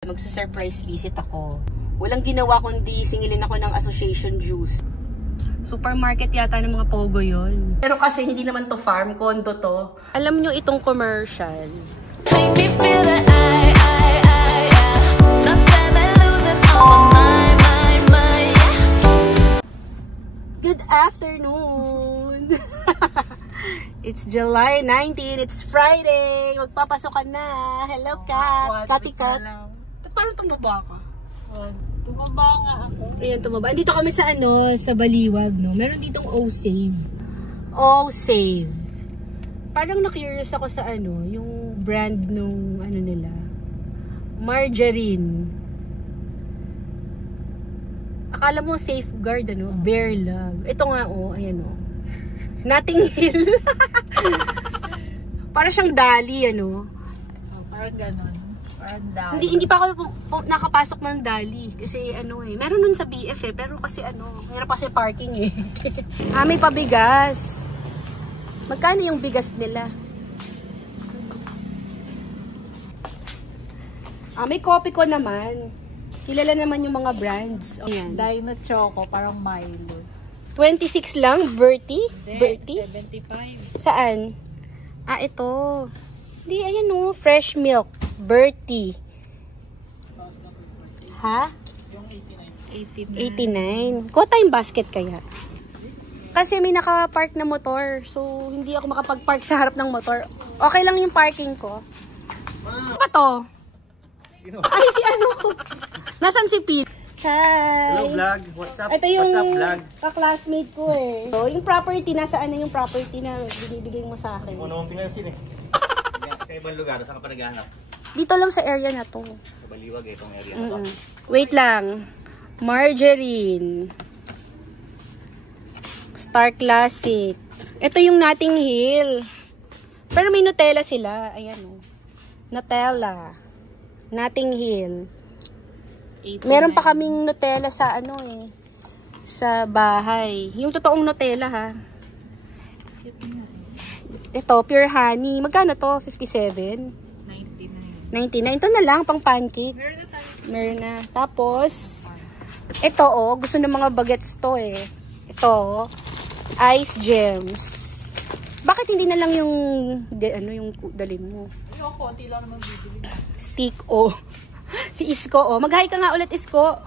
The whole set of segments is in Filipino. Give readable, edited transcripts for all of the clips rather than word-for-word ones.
Magsa-surprise visit ako. Walang ginawa kundi singilin ako ng association juice. Supermarket yata ng mga pogo yon. Pero kasi hindi naman to farm, condo to. Alam nyo itong commercial. Make me feel that Good afternoon! It's July 19, it's Friday! Magpapasokan na! Hello, Kat! Kati-Kat! Paano tumaba ka? Tumaba nga ako. Ayan, tumaba. Dito kami sa sa Baliwag, no? Meron ditong O-Save. O-Save. Parang na-curious ako sa yung brand nung nila. Margarine. Akala mo safeguard, Bare Love. Ito nga, ayan, Notting Hill. Parang siyang Dali, Parang ganon. Parang Dali. Hindi pa ako nakapasok ng Dali. Kasi, meron nun sa BF, pero kasi, hirap kasi parking, may pabigas. Magkano yung bigas nila? May coffee ko naman. Kilala naman yung mga brands. Ayan. Dino Choco, parang Milo. 26 lang? Bertie? Bertie? 75. Saan? Ito. Hindi, ayan fresh milk. Bertie. Ha? Yung 89. Kuha tayong basket kaya. Kasi may naka-park na motor. So, hindi ako makapag-park sa harap ng motor. Okay lang yung parking ko. Ano ba to? Ay, si Nasaan si Pete? Hi! Hello vlog, what's up? Ito yung what's up vlog? ka-classmate ko So, yung property, nasaan na yung property na binibigay mo sa akin? Ano mong pinansin Sa ibang lugar, saan ka pa naghahanap? Dito lang sa area na to. Sa Baliwag itong area na to. Wait lang. Margarine. Star Classic. Ito yung Notting Hill. Pero may Nutella sila. Ayan Nutella. Notting Hill. 89. Meron pa kaming Nutella sa sa bahay. Yung totoong Nutella ha. Ito, pure honey. Magkano to? 57? 99. Ito na lang, pang pancake. Meron na. Tapos, ito gusto ng mga bagets to Ito, ice gems. Bakit hindi na lang yung, yung dalin mo? Yung konti lang naman bibili. Stick Si Isko Mag-hi ka nga ulit, Isko.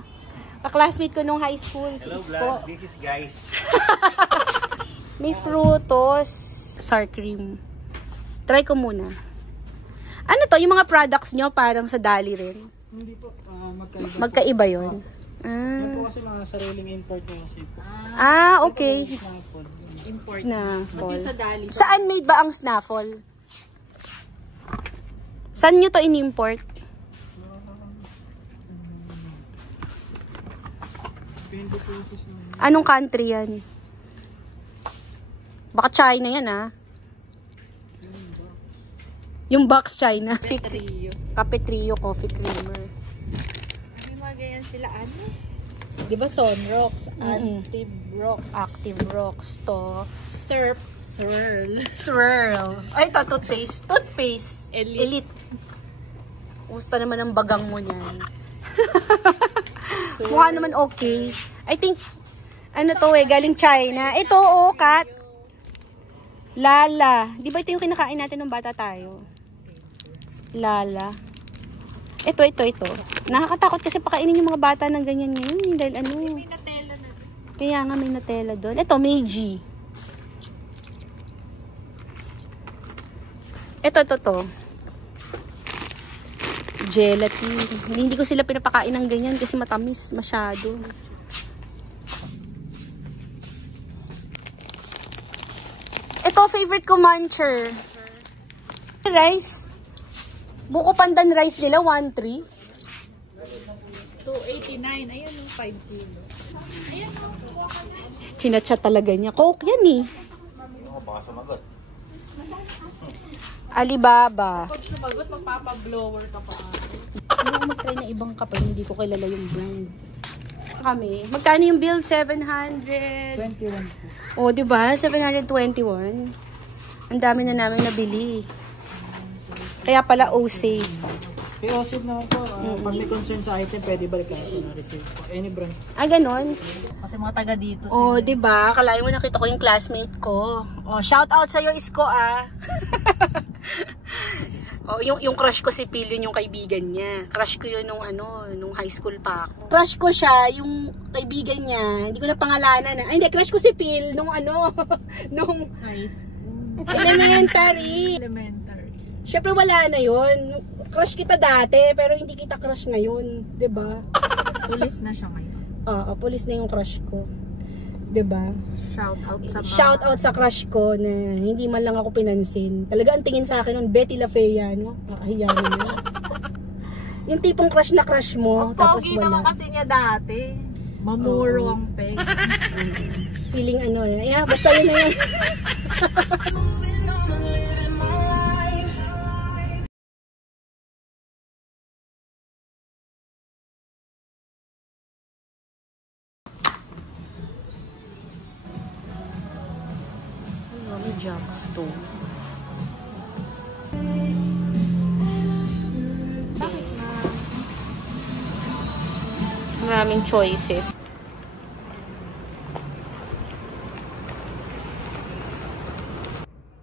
Ka-classmate ko nung high school. Si Hello Isko. vlog, this is guys. May frutos. Sour cream. Try ko muna. Ano to? Yung mga products nyo parang sa Dali rin? Hindi po, magkaiba. Magkaiba yun? Yan po kasi mga sariling import na kasi po. Okay. Import. Snaffle. Sa Dali. Saan made ba ang snaffle? Saan nyo to in-import? Anong country yan? Baka China yan Yung box China. Cafe Trio coffee creamer. May mga ganyan sila Di ba Sunrocks? Active Rocks to. Swirl. Ay, ito, toothpaste. Elite. Gusto naman ang bagang mo niyan. Mukha naman okay. I think, galing China. Ito, Kat. Lala. Di ba ito yung kinakain natin nung bata tayo? Lala. Ito. Nakakatakot kasi pakainin yung mga bata ng ganyan ngayon. Dahil May Nutella na. Kaya nga may Nutella doon. Ito, Meiji. Ito. Gelatin. Hindi ko sila pinapakain ng ganyan kasi matamis masyado. Ito, favorite ko, Muncher. Rice. Buko pandan rice nila, 1.3. 289. Ayan 5 kilo. Ayan Chinachat talaga niya. Coke yan Baka sumagot. Alibaba. Pag sumagot, magpapa-blower ka pa. Hindi ko mag-try na ibang kape, hindi ko kilala yung brand. Magkano yung bill? 700? 21. Diba? 721. Ang dami na namin nabili. Kaya pala O-Save. Kay Osid naman po, pag may concern sa item, pwede balik lang ito na receive po. Any brand. Ah, ganon? Kasi mga taga dito Oh, sila. diba? Kalahin mo nakita ko yung classmate ko. Oh, shout out sa'yo, Isko, ah. Oh, yung crush ko si Phil, yun yung kaibigan niya. Crush ko yun nung high school pa ako. Crush ko siya, yung kaibigan niya. Hindi ko na pangalanan. Ay, hindi, crush ko si Phil nung nung High school. elementary. Elementary. Syempre wala na yun. Crush kita dati, pero hindi kita crush ngayon. 'Di ba? Pulis na siya ngayon. Oo, police na yung crush ko. 'Di ba? Shout out sa Crush ko na hindi man lang ako pinansin. Talaga ang tingin sa akin nun, Betty Lafea, no? Nakahiya naman. Yung tipong crush na crush mo, Ang tapos pogi wala. naman kasi niya dati. Mamuro ang peg. Feeling yeah, basta yun na yun. May jobs to. Bakit na? Mas maraming choices.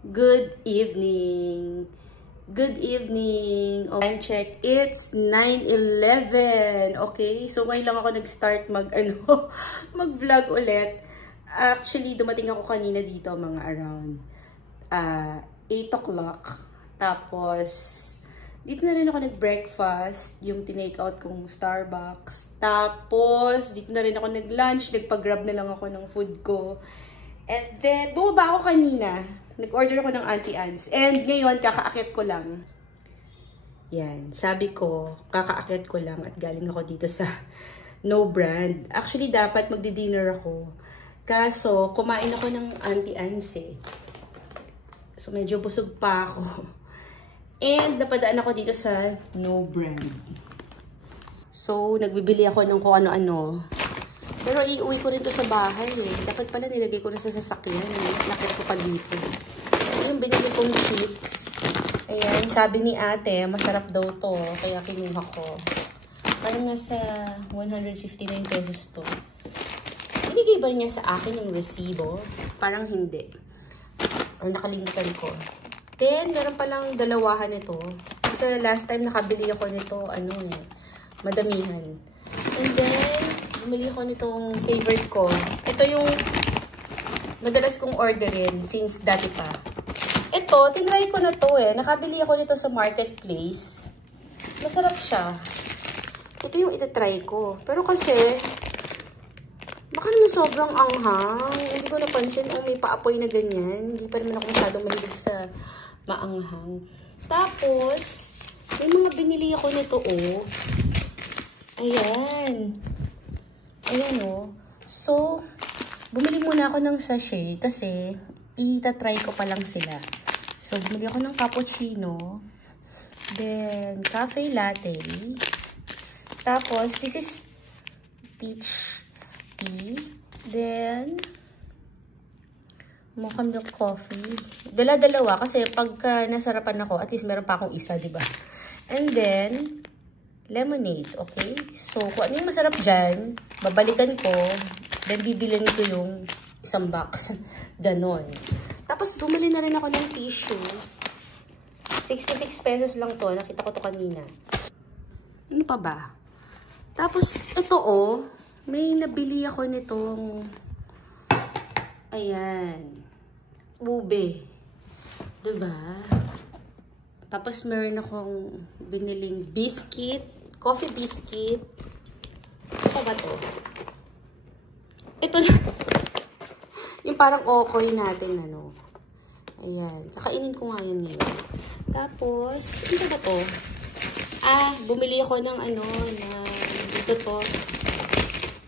Good evening. Good evening. Oh, time check. It's 9:11. Okay? So ngayon lang ako nag-start mag-vlog ulit. Actually, dumating ako kanina dito mga around 8 o'clock. Tapos, dito na rin ako nag-breakfast, yung tinake-out kong Starbucks. Tapos, dito na rin ako nag-lunch, nagpag-grab na lang ako ng food ko. And then, bumaba ako kanina. Nag-order ako ng Auntie Anne's. And ngayon, kakaakit ko lang. Yan, sabi ko, kakaakit ko lang at galing ako dito sa No Brand. Actually, dapat magdi-dinner ako. Kaso, kumain ako ng Auntie Anne's eh. So, medyo busog pa ako. And, napadaan ako dito sa No Brand. So, nagbibili ako ng kung ano-ano. Pero, iuwi ko rin to sa bahay eh. Dapat pala nilagay ko na sa sasakyan. Nakita ko pa dito. Yung binili kong chips. Ayan, sabi ni ate, masarap daw to. Kaya kinuha ko. Parang nasa 159 pesos to. Binigay ba niya sa akin yung resibo? Parang hindi. Or nakalimutan ko. Then, meron palang dalawahan ito. Kasi last time nakabili ako nito, madamihan. And then, bumili ako nitong favorite ko. Ito yung madalas kong orderin since dati pa. Ito, tinry ko na to eh. Nakabili ako nito sa marketplace. Masarap siya. Ito yung itatry ko. Pero kasi, baka naman sobrang anghang. Hindi ko napansin, may paapoy na ganyan. Hindi pa naman ako masyadong mahilig sa maanghang. Tapos, may mga binili ako nito, oh. Ayan. Ayan, oh. So, bumili muna ako ng sachet kasi itatry ko pa lang sila. So, bumili ako ng cappuccino. Then, cafe latte. Tapos, this is peach tea. Then, mocha milk coffee. Dala-dalawa kasi pagka nasarapan ako, at least meron pa akong isa, diba? And then, lemonade, okay? So, kung ano yung masarap dyan, babalikan ko, then bibilin ko yung isang box. Ganon. Tapos, bumili na rin ako ng tissue. 66 pesos lang to. Nakita ko to kanina. Ano pa ba? Tapos, ito oh, may nabili ako nitong, ayan, ube. Diba? Tapos, meron akong biniling biscuit, coffee biscuit. Ano ba to? Ito na. Yung parang okoy natin, Ayan. Kakainin ko nga yan ngayon. Tapos, ano ba to? Bumili ako ng dito to.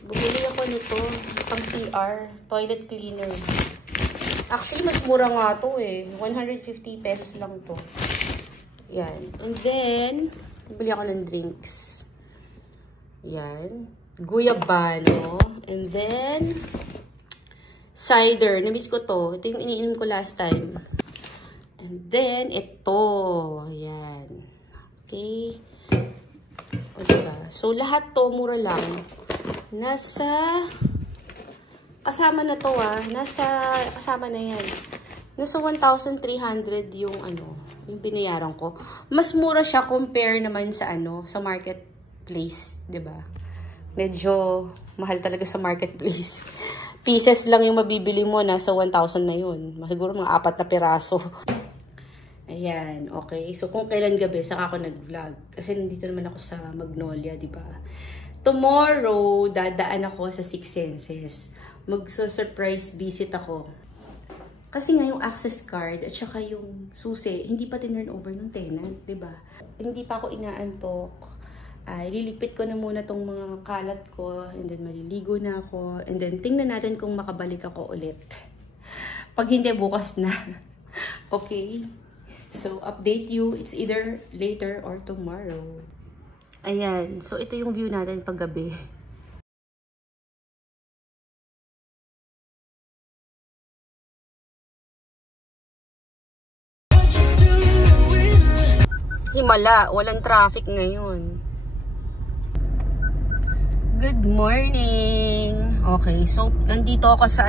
Bumili ako nito, pang CR, toilet cleaner. Actually, mas mura nga to eh. 150 pesos lang to. Yan. And then, bumili ako ng drinks. Yan. Guyabano. And then, cider. Namiss ko to. Ito yung iniinom ko last time. And then, ito. Ayan. Okay. O, diba? So, lahat to, mura lang. Nasa, kasama na to kasama na yan. Nasa 1,300 yung yung binayaran ko. Mas mura siya compare naman sa sa marketplace, 'di ba? Medyo mahal talaga sa marketplace. Pieces lang yung mabibili mo, nasa 1,000 na yun. Siguro mga 4 na piraso. Ayan, okay. So kung kailan gabi, saka ako nag-vlog. Kasi nandito naman ako sa Magnolia, 'di ba? Tomorrow, dadaan ako sa Six Senses. Mag-surprise visit ako. Kasi nga yung access card at saka yung susi, hindi pa tinurn over ng tenant, diba? Hindi pa ako inaantok. Ililigpit ko na muna tong mga kalat ko, and then maliligo na ako, and then tingnan natin kung makabalik ako ulit. Pag hindi, bukas na. Okay? So, update you. It's either later or tomorrow. Ayan. So, ito yung view natin pag gabi. Himala, walang traffic ngayon. Good morning! Okay, so nandito ako sa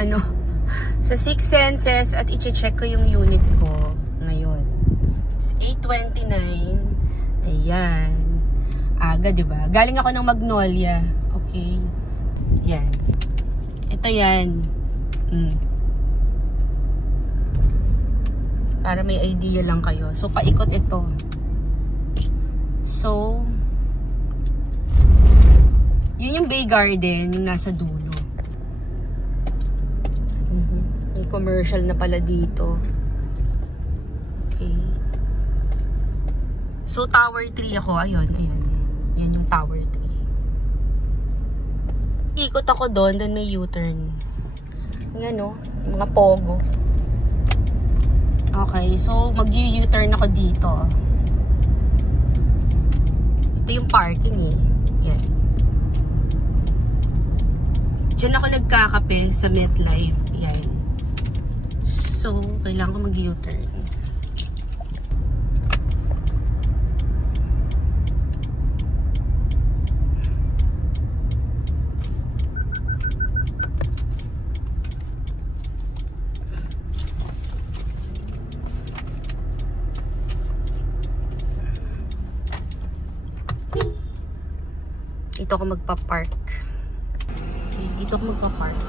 sa Six Senses at i-check ko yung unit ko ngayon. It's 8:29. Ayan. Aga, diba? Galing ako ng Magnolia. Okay. Yan. Ito yan. Para may idea lang kayo. So, paikot ito. So, yun yung Bay Garden, yung nasa dulo. May commercial na pala dito. Okay. So, Tower 3 ako. Ayun, ayan. Yan yung Tower 3. Ikot ako doon may U-turn. Yung yung mga pogo. Okay, so mag-U-turn ako dito. Ito yung parking Yan. Diyan ako nagkakape sa MetLife. Yan. So, kailangan ko mag-U-turn. Dito ako magpa-park. Okay, dito ako magpa-park.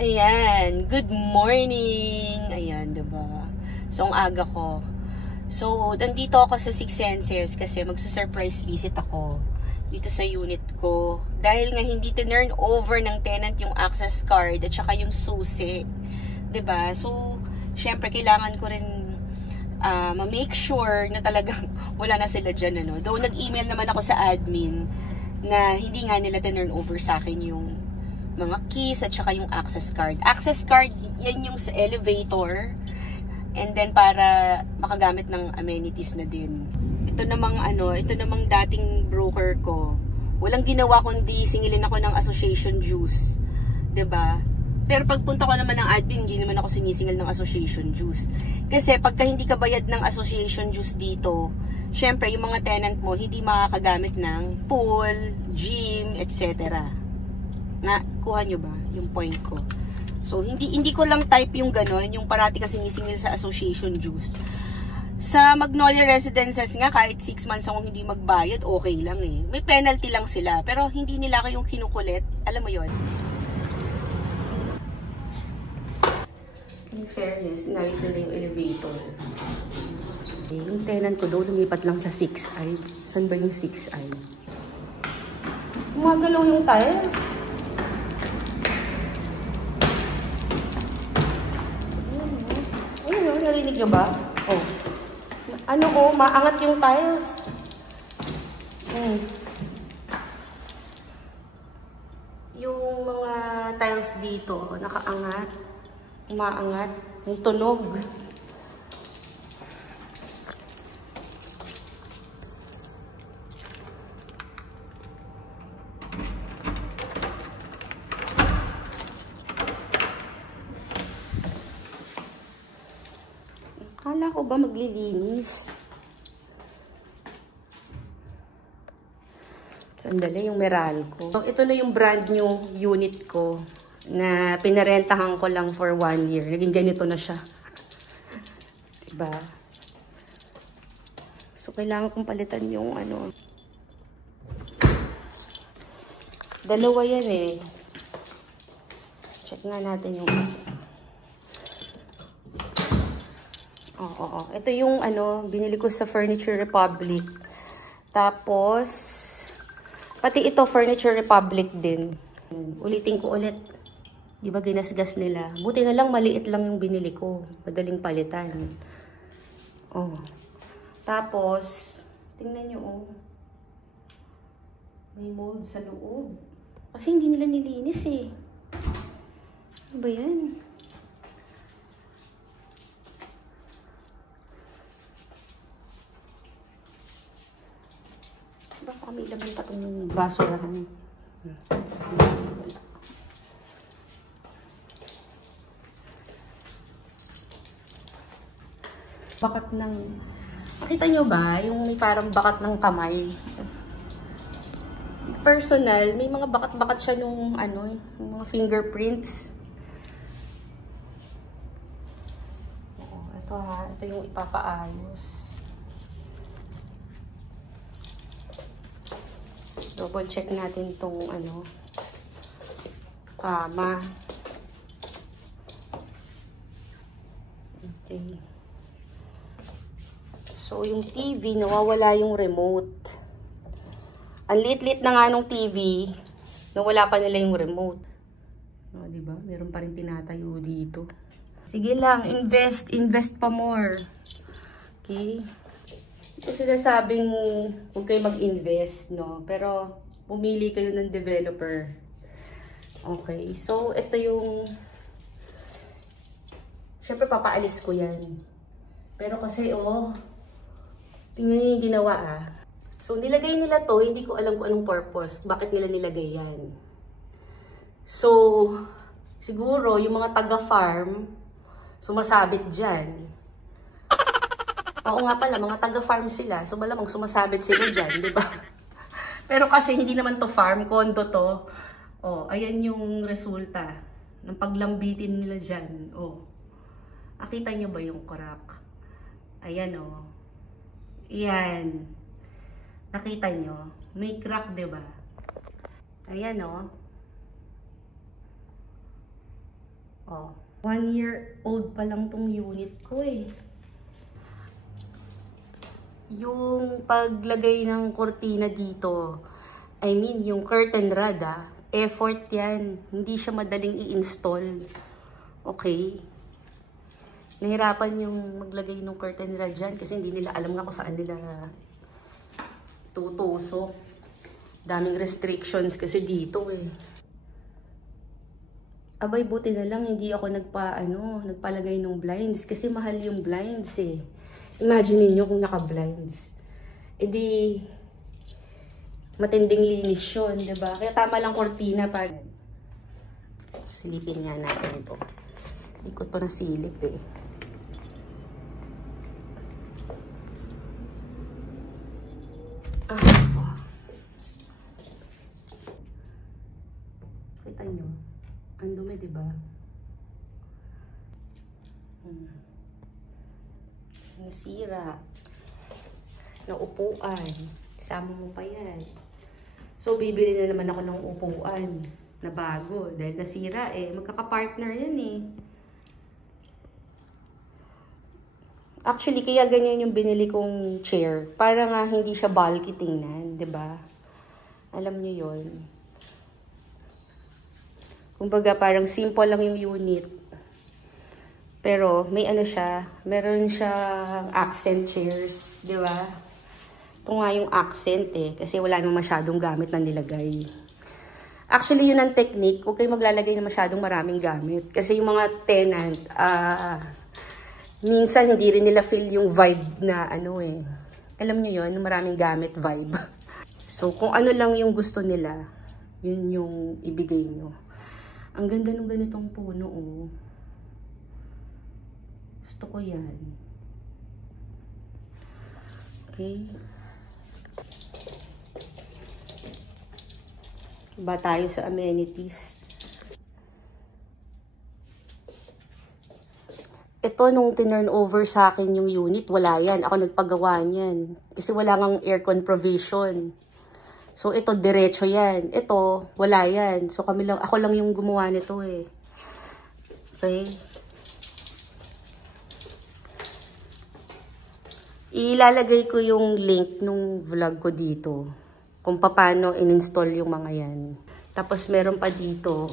Ayan, good morning. Ayan, diba? So, ang aga ko. So, nandito ako sa Six Senses kasi magsa-surprise visit ako dito sa unit ko. Dahil nga hindi tinurn over ng tenant yung access card at saka yung susi. Diba? So, syempre, kailangan ko rin ma-make sure na talagang wala na sila dyan, Though nag-email naman ako sa admin na hindi nga nila tinurn over sa akin yung mga keys at saka yung access card. Access card, yan yung sa elevator. And then para makagamit ng amenities na din. Ito namang dating broker ko. Walang ginawa kundi singilin ako ng association dues. 'Di ba? Pero pagpunta ko naman ng admin, hindi naman ako sinisingil ng association dues. Kasi pagka hindi ka bayad ng association dues dito, syempre yung mga tenant mo hindi makakagamit ng pool, gym, etc. Kuha nyo ba yung point ko? So, hindi ko lang type yung gano'n, yung parati ka sinisingil sa association dues. Sa Magnolia Residences nga, kahit 6 months akong hindi magbayad, okay lang May penalty lang sila, pero hindi nila kayong kinukulit. Alam mo yon. In fairness, inayos nila yung elevator. Okay, yung tenant ko daw lumipat lang sa 6i. Saan ba yung 6i? Gumagalaw yung tiles. Ayun, narinig nyo ba? Maangat yung tiles. Yung mga tiles dito, nakaangat. Umaangat. May tunog. Akala ako ba maglilinis? Sandali, yung Meralco. So, ito na yung brand new unit ko na pinarentahan ko lang for 1 year. Naging ganito na siya. Diba? So, kailangan kong palitan yung ano. Dalawa yan eh. Check nga natin yung isa. Oo. Ito yung ano, binili ko sa Furniture Republic. Tapos, pati ito Furniture Republic din. Ulitin ko ulit. Di ba ginasgas nila? Buti na lang maliit lang yung binili ko. Madaling palitan. Oh. Tapos, tingnan nyo oh. May mold sa loob. Kasi hindi nila nilinis eh. Ano ba yan? Baka may laman pa itong basurahan. Bakat ng... Nakita nyo ba? Yung may parang bakat ng kamay. Personal, may mga bakat-bakat siya nung ano, yung mga fingerprints. Oo, ito ha. Ito yung ipapaayos. Double check natin tong ano, kama. Okay. So, yung TV, nawawala yung remote. Ang lit-lit na nga nung TV, nawala pa nila yung remote. O, diba? Meron pa rin tinatayo dito. Sige lang, invest pa more. Okay? Ito sinasabing huwag kayo mag-invest, no? Pero, pumili kayo ng developer. Okay, so, ito yung... Siyempre, papaalis ko yan. Pero kasi, oh... Tingnan niyo yung ginawa ah. So, nilagay nila to, hindi ko alam kung anong purpose. Bakit nila nilagay yan? So, siguro, yung mga taga-farm, sumasabit dyan. Oo nga pala, mga taga-farm sila. So, malamang sumasabit sila dyan, di ba? Pero kasi hindi naman to farm, condo to. Oh, ayan yung resulta ng paglambitin nila dyan. Oh. Nakita niyo ba yung crack? Ayan oh. Yan. Nakita nyo? May crack, diba? Ayan, oh. Oh. 1 year old pa lang tong unit ko, eh. Yung paglagay ng kortina dito, I mean, yung curtain rod, ah, effort yan. Hindi siya madaling i-install. Okay? Nahirapan yung maglagay ng curtain rod dyan kasi hindi nila alam nga kung saan nila tutusok. Daming restrictions kasi dito eh. Abay, buti na lang hindi ako nagpalagay ng blinds kasi mahal yung blinds eh. Imagine niyo kung naka-blinds. E di, matinding linis yun, diba? Kaya tama lang kortina pa. Silipin nga natin ito. Hindi ko ito nasilip eh. Kita nyo, ang dumi, diba? Nasira. Naupuan. Sama mo pa yan. So, bibili na naman ako ng upuan na bago. Dahil nasira eh. Magkaka-partner yan eh. Actually, kaya ganyan yung binili kong chair. Para nga hindi siya bulky tingnan, 'di ba? Alam niyo 'yon. Kumbaga parang simple lang yung unit. Pero may ano siya, meron siyang accent chairs, 'di ba? Ito nga yung accent eh, kasi wala namang masyadong gamit na nilagay. Actually, yun ang technique. Huwag kayo maglalagay na masyadong maraming gamit. Kasi yung mga tenant, minsan hindi rin nila feel yung vibe na ano eh. Alam nyo yun, maraming gamit vibe. So, kung ano lang yung gusto nila, yun yung ibigay nyo. Ang ganda ng ganitong puno oh. Gusto ko yan. Okay. Ba tayo sa amenities. Ito, nung tinurn over sa akin yung unit, wala yan. Ako nagpagawa niyan. Kasi wala ngang aircon provision. So, ito, diretso yan. Ito, wala yan. So, ako lang yung gumawa nito eh. Okay. Ilalagay ko yung link nung vlog ko dito. Kung paano in-install yung mga yan. Tapos, meron pa dito.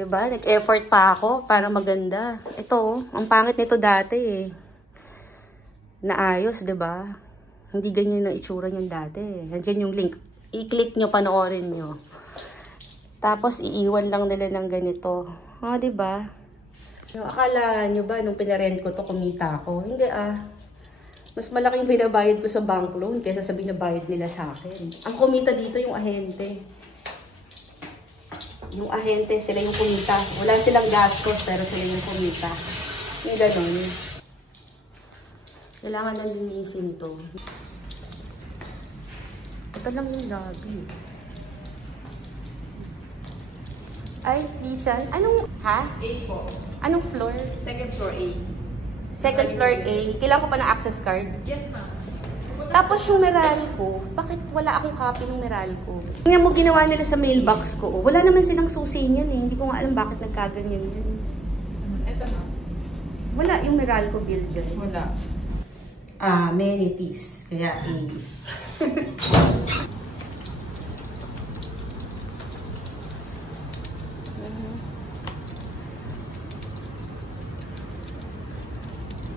Diba? Nag-effort pa ako para maganda. Ito, ang pangit nito dati eh. Naayos, diba? Hindi ganyan ang itsura niyan dati. Nandiyan yung link. I-click nyo, panoorin nyo. Tapos, iiwan lang nila ng ganito. Diba? Yung akala nyo ba, nung pinarent ko to, kumita ako? Hindi Mas malaking binabayad ko sa bank loan kaysa sa binabayad nila sa akin. Ang kumita dito yung ahente. Yung ahente, sila yung kumita. Wala silang gastos, pero sila yung kumita. Yung ganon. Kailangan lang linisin to. Ito lang yung lobby. Ay, Lisan. Anong, A po. Anong floor? Second floor A. Second floor A. Kailangan ko pa ng access card? Yes, ma'am. Tapos yung Meralco, bakit wala akong copy ng Meralco? Tingnan mo, ginawa nila sa mailbox ko. Wala naman silang susi niyan eh. Hindi ko nga alam bakit nagkaganyan yun. Ito, ma'am. Wala yung Meralco bill dyan. Wala. Amenities. Kaya A.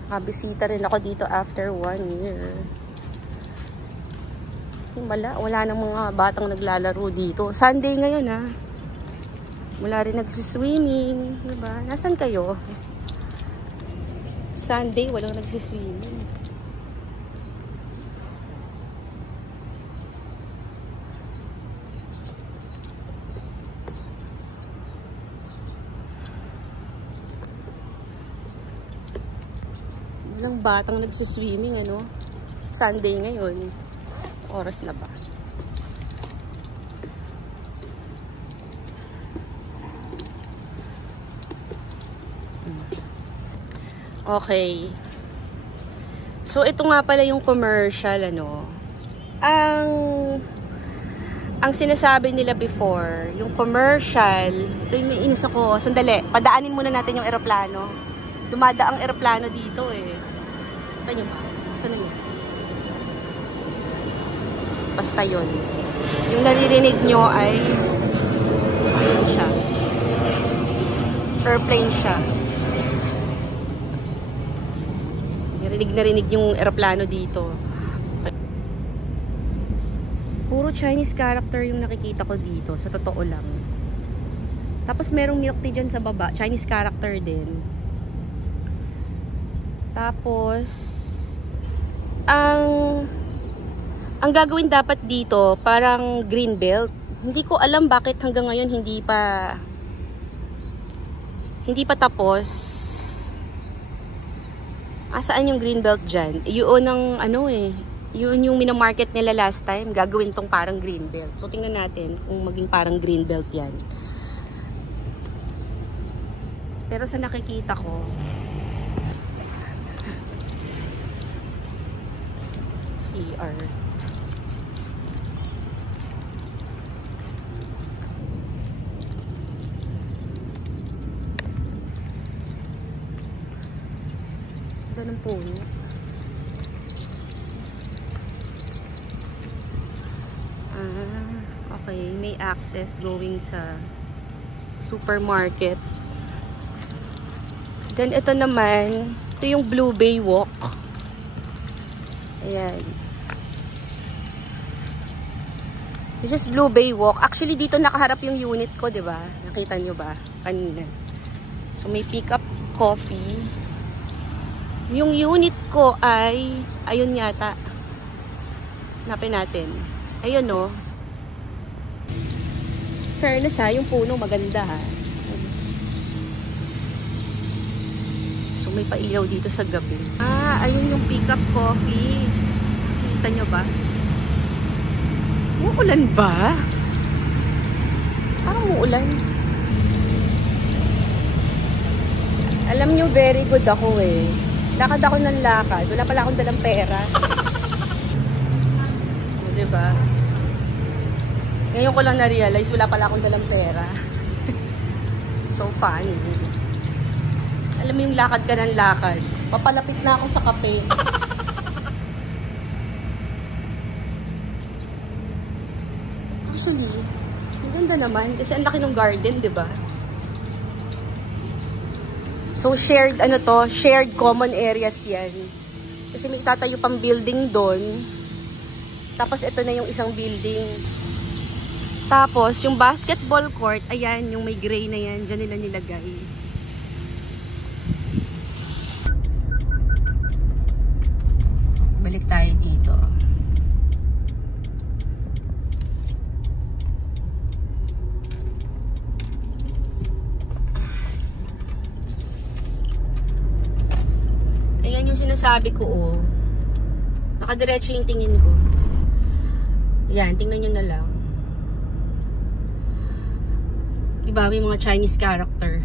Kabisita rin ako dito after 1 year. Wala nang mga batang naglalaro dito. Sunday ngayon Wala rin nagsiswimming. Diba? Nasaan kayo? Sunday, walang nagsiswimming. Walang batang nagsiswimming, Sunday ngayon. Oras na ba? Okay. So, ito nga pala yung commercial, Ang sinasabi nila before, yung commercial, ito yung naiinis ako. Sandali, padaanin muna natin yung eroplano. Dumadaang eroplano dito eh. Kita nyo ba? Saan yun? Basta yun. Yung naririnig nyo ay ayun siya. Airplane siya. Narinig yung eroplano dito. Okay. Puro Chinese character yung nakikita ko dito. Sa totoo lang. Tapos merong milk tea dyan sa baba. Chinese character din. Tapos ang gagawin dapat dito, parang green belt. Hindi ko alam bakit hanggang ngayon hindi pa tapos. Saan yung green belt dyan? Yun ang yun yung minamarket nila last time. Gagawin tong parang green belt. So tingnan natin kung maging parang green belt yan. Pero sa nakikita ko, CR. Ito ng puno. Okay. May access going sa supermarket. Then, ito naman, ito yung Blue Bay Walk. Ayan. This is Blue Bay Walk. Actually, dito nakaharap yung unit ko, di ba? Nakita nyo ba? Kanina. So, may pick up coffee. Yung unit ko ay, ayun yata. Hanapin natin. Ayun, no? Fairness, yung puno maganda, So, may pailaw dito sa gabi. Ayun yung Pickup Coffee. Kita nyo ba? Uulan ba? Parang uulan. Alam nyo, very good ako eh. Lakad ako ng lakad. Wala pala akong dalang pera. O, diba? Ngayon ko lang na-realize, wala pala akong dalang pera. So funny. Alam mo yung lakad ka ng lakad. Papalapit na ako sa kape. Actually, ang ganda naman. Kasi ang laki ng garden, diba? So, shared, shared common areas yan. Kasi may itatayo pang building doon. Tapos, ito na yung isang building. Tapos, yung basketball court, ayan, yung may gray na yan. Diyan nila nilagay. Balik tayo dito. Ayan yung sinasabi ko, oh. Nakadiretso yung tingin ko. Ayan, tingnan nyo na lang. Diba, may mga Chinese character.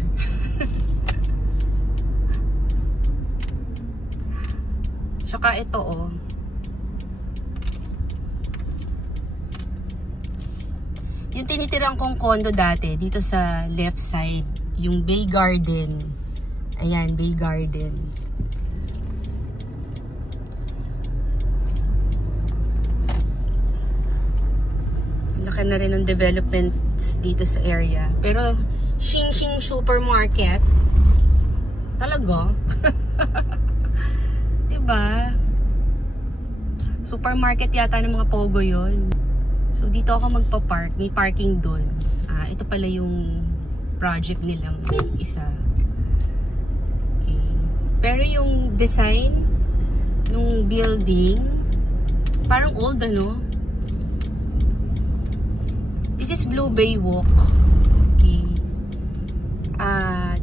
Tsaka ito, oh. Yung tinitirang kong condo dati, dito sa left side, yung Bay Garden. Ayan, Bay Garden. Laki na rin ng developments dito sa area. Pero, Xing Xing Supermarket, talaga? Diba? Supermarket yata ng mga pogo yon. So, dito ako magpa-park. May parking doon. Ito pala yung project nilang isa. Okay. Pero yung design nung building, parang old, ano? This is Blue Bay Walk. Okay.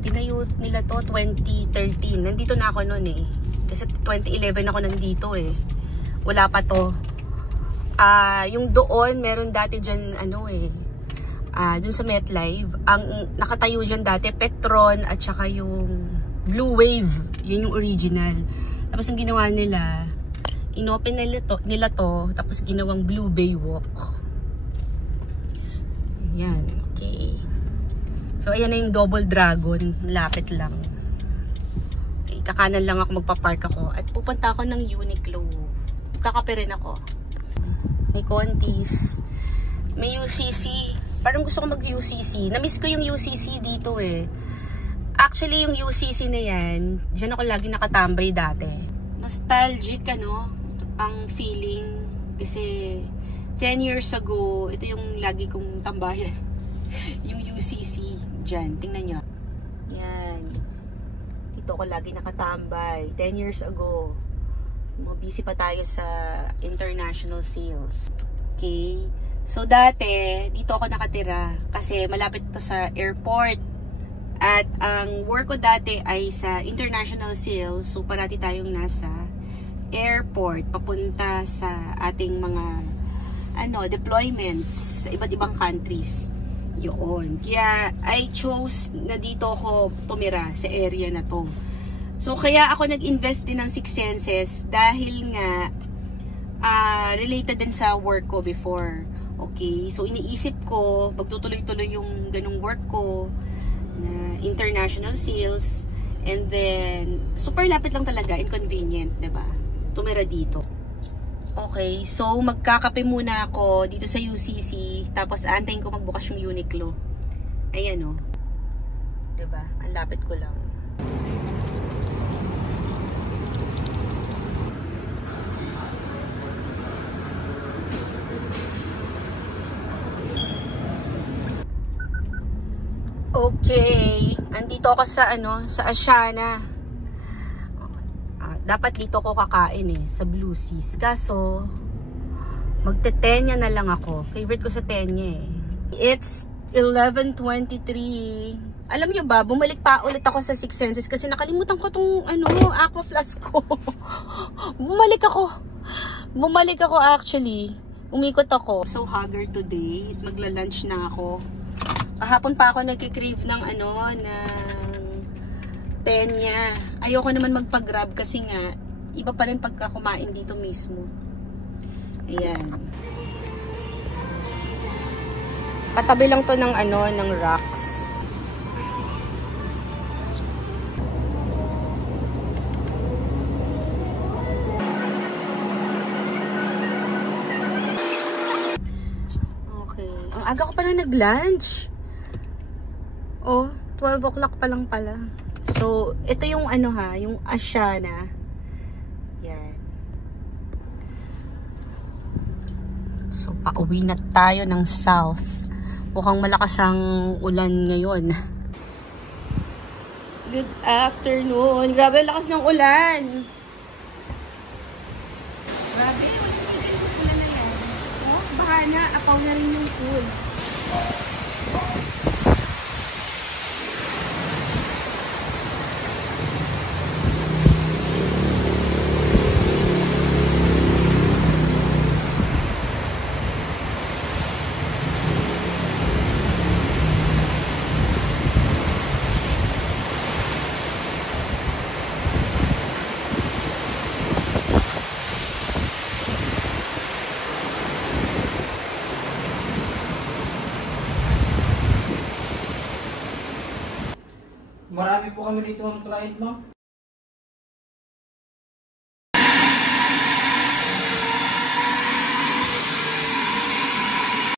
Tinayo nila to 2013. Nandito na ako noon eh. Kasi 2011 ako nandito eh. Wala pa to. Yung doon, meron dati dyan, dun sa MetLife. Ang nakatayo dyan dati, Petron at saka yung Blue Wave. Yun yung original. Tapos ang ginawa nila, inopen nila to tapos ginawang Blue Bay Walk. Yan, okay. So, ayan na yung Double Dragon. Lapit lang. Okay, kakanan lang ako, magpapark ako. At pupunta ako ng Uniqlo. Kakape rin ako. May Contis. May UCC. Parang gusto ko mag-UCC. Namiss ko yung UCC dito eh. Actually, yung UCC na yan, dyan ako lagi nakatambay dati. Nostalgic, ang feeling. Kasi 10 years ago, ito yung lagi kong tambayan. Yung UCC dyan. Tingnan nyo. Yan. Dito ako lagi nakatambay. 10 years ago. Busy pa tayo sa international sales. Okay. So, dati, dito ako nakatira. Kasi malapit to sa airport. At ang work ko dati ay sa international sales. So, parati tayong nasa airport. Papunta sa ating mga deployments sa iba't ibang countries. Yun. Kaya, I chose na dito ako tumira sa area na to. So, kaya ako nag-invest din ng Six Senses dahil nga related din sa work ko before. Okay? So, iniisip ko, magtutuloy-tuloy yung ganung work ko na international sales, and then, super lapit lang talaga, inconvenient, diba? Tumira dito. Okay, so magkakape muna ako dito sa UCC, tapos aantayin ko magbukas yung Uniqlo. Ayan o. Diba? Ang lapit ko lang. Okay, andito ako sa sa Asiana. Dapat dito ko kakain eh, sa Blue Seas. Kaso, magte-tenya na lang ako. Favorite ko sa tenya eh. It's 11:23 Alam nyo ba, bumalik pa ulit ako sa Six Senses kasi nakalimutan ko tong aqua flask ko. Bumalik ako actually. Umikot ako. So haggard today. Magla-lunch na ako. Kahapon pa ako nagki-crave ng ng tenya. Ayoko naman magpa-grab kasi nga iba pa rin pagka kumain dito mismo. Ayan. Katabi lang to ng ng rocks. Okay. Ang aga ko pala nag-lunch. Oh, 12 o'clock pa lang pala. So, ito yung yung Asiana. Yan. So, pauwi na tayo ng south. Mukhang malakas ang ulan ngayon. Good afternoon. Grabe lakas ng ulan. Grabe yung ulan na yan. Oh, baha na. Apaw na rin yung pool. Marami po kami dito ang client, ma'am.